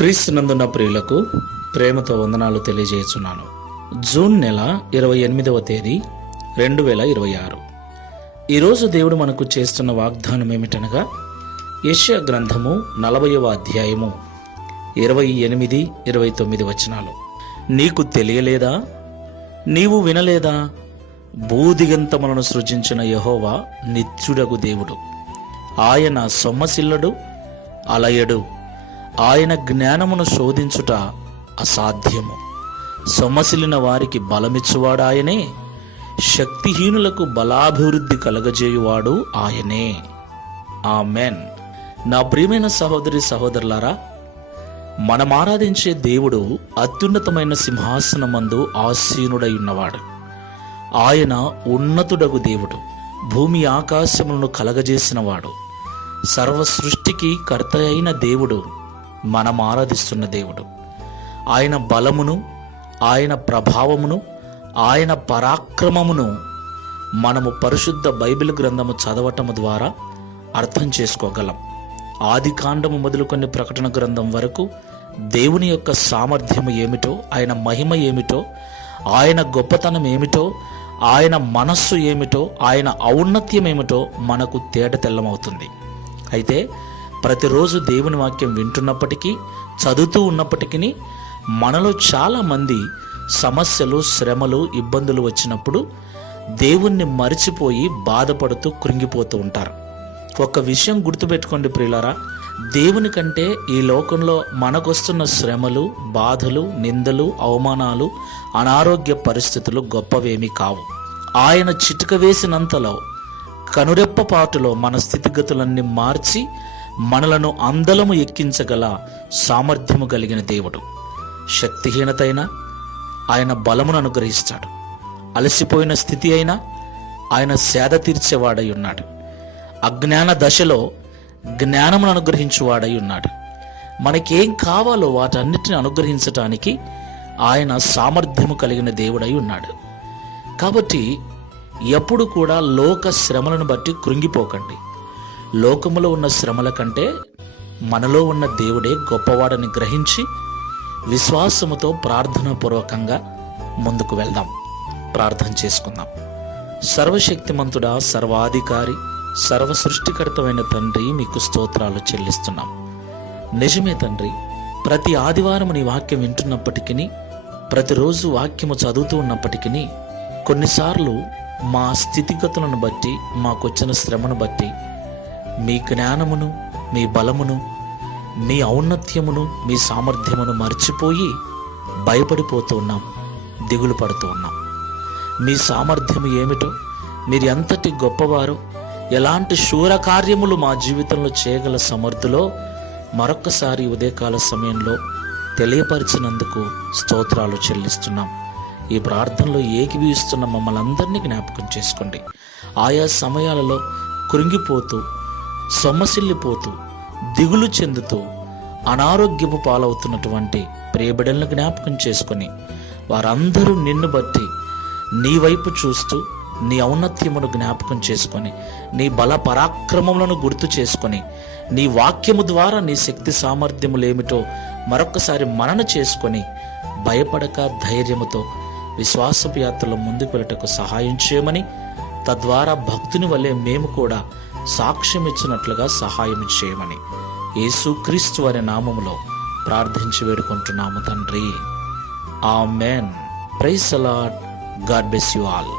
క్రీస్తునందున్న ప్రియులకు ప్రేమతో వందనాలు తెలియజేస్తున్నాను. జూన్ నెల 28వ తేదీ 2026. ఈరోజు దేవుడు మనకు చేస్తున్న వాగ్దానం ఏమిటనగా, యెషయా గ్రంథము 40వ అధ్యాయము 28, 29 వచనాలు. నీకు తెలియలేదా? నీవు వినలేదా? భూదిగంతములను సృజించిన యెహోవా నిత్యుడగు దేవుడు. ఆయన సొమ్మసిల్లడు, అలయడు. ఆయన జ్ఞానమును శోధించుట అసాధ్యము. సొమ్మసిల్లిన వారికి బలమిచ్చువాడు ఆయనే, శక్తిహీనులకు బలాభివృద్ధి కలగజేయువాడు ఆయనే. ఆమెన్. నా ప్రియమైన సహోదరి సహోదరులారా, మనం ఆరాధించే దేవుడు అత్యున్నతమైన సింహాసనమందు ఆసీనుడై ఉన్నవాడు. ఆయన ఉన్నతుడగు దేవుడు, భూమి ఆకాశములను కలగజేసినవాడు, సర్వ సృష్టికి కర్త అయిన దేవుడు, మనం ఆరాధిస్తున్న దేవుడు. ఆయన బలమును, ఆయన ప్రభావమును, ఆయన పరాక్రమమును మనము పరిశుద్ధ బైబిల్ గ్రంథము చదవటము ద్వారా అర్థం చేసుకోగలం. ఆది కాండము మొదలుకొని ప్రకటన గ్రంథం వరకు దేవుని యొక్క సామర్థ్యము ఏమిటో, ఆయన మహిమ ఏమిటో, ఆయన గొప్పతనం ఏమిటో, ఆయన మనస్సు ఏమిటో, ఆయన ఔన్నత్యం ఏమిటో మనకు తేటతెల్లమవుతుంది. అయితే ప్రతిరోజు దేవుని వాక్యం వింటున్నప్పటికీ, చదువుతూ ఉన్నప్పటికీ మనలో చాలామంది సమస్యలు, శ్రమలు, ఇబ్బందులు వచ్చినప్పుడు దేవుణ్ణి మరిచిపోయి బాధపడుతూ కృంగిపోతూ ఉంటారు. ఒక్క విషయం గుర్తుపెట్టుకోండి ప్రియులారా, దేవుని కంటే ఈ లోకంలో మనకొస్తున్న శ్రమలు, బాధలు, నిందలు, అవమానాలు, అనారోగ్య పరిస్థితులు గొప్పవేమీ కావు. ఆయన చిటిక వేసినంతలో, కనురెప్పపాటులో మన స్థితిగతులన్నీ మార్చి మనలను అందలము ఎక్కించగల సామర్థ్యము కలిగిన దేవుడు. శక్తిహీనతైనా ఆయన బలమును అనుగ్రహిస్తాడు. అలసిపోయిన స్థితి అయినా ఆయన సేద తీర్చేవాడై ఉన్నాడు. అజ్ఞాన దశలో జ్ఞానమును అనుగ్రహించువాడై ఉన్నాడు. మనకేం కావాలో వాటన్నిటిని అనుగ్రహించటానికి ఆయన సామర్థ్యము కలిగిన దేవుడై ఉన్నాడు. కాబట్టి ఎప్పుడు కూడా లోక శ్రమలను బట్టి కృంగిపోకండి. లోకములో ఉన్న శ్రమల కంటే మనలో ఉన్న దేవుడే గొప్పవాడని గ్రహించి విశ్వాసముతో ప్రార్థనాపూర్వకంగా ముందుకు వెళ్దాం. ప్రార్థన చేసుకుందాం. సర్వశక్తిమంతుడా, సర్వాధికారి, సర్వ సృష్టికర్తమైన తండ్రి, మీకు స్తోత్రాలు చెల్లిస్తున్నాం. నిజమే తండ్రి, ప్రతి ఆదివారం నీ వాక్యం వింటున్నప్పటికీ, ప్రతిరోజు వాక్యము చదువుతూ ఉన్నప్పటికీ, కొన్నిసార్లు మా స్థితిగతులను బట్టి, మాకొచ్చిన శ్రమను బట్టి మీ జ్ఞానమును, మీ బలమును, మీ ఔన్నత్యమును, మీ సామర్థ్యమును మర్చిపోయి భయపడిపోతూ ఉన్నాం, దిగులు పడుతూ ఉన్నాం. మీ సామర్థ్యము ఏమిటో, మీరు ఎంతటి గొప్పవారో, ఎలాంటి శూర కార్యములు మా జీవితంలో చేయగల సమర్థులో మరొక్కసారి ఉదయకాల సమయంలో తెలియపరిచినందుకు స్తోత్రాలు చెల్లిస్తున్నాం. ఈ ప్రార్థనలో ఏకీభవిస్తున్న మమ్మల్ని అందరినీ జ్ఞాపకం చేసుకోండి. ఆయా సమయాలలో కృంగిపోతూ, సొమ్మసిల్లిపోతూ, దిగులు చెందుతూ, అనారోగ్యపు పాలవుతున్నటువంటి ప్రియబిడ్డలను జ్ఞాపకం చేసుకొని, వారందరూ నిన్ను బట్టి నీ వైపు చూస్తూ, నీ ఔన్నత్యమును జ్ఞాపకం చేసుకొని, నీ బల పరాక్రమములను గుర్తు చేసుకొని, నీ వాక్యము ద్వారా నీ శక్తి సామర్థ్యములేమిటో మరొక్కసారి మనన చేసుకొని, భయపడక ధైర్యముతో విశ్వాసపు యాత్రలో ముందుకు వెళ్ళటకు సహాయం చేయమని, తద్వారా భక్తుని వలె మేము కూడా సాక్ష్యం ఇచ్చినట్లుగా సహాయం చేయమని యేసుక్రీస్తు వారి నామములో ప్రార్థించి వేడుకుంటున్నాము తండ్రి. Amen. Praise the lord. God bless you all.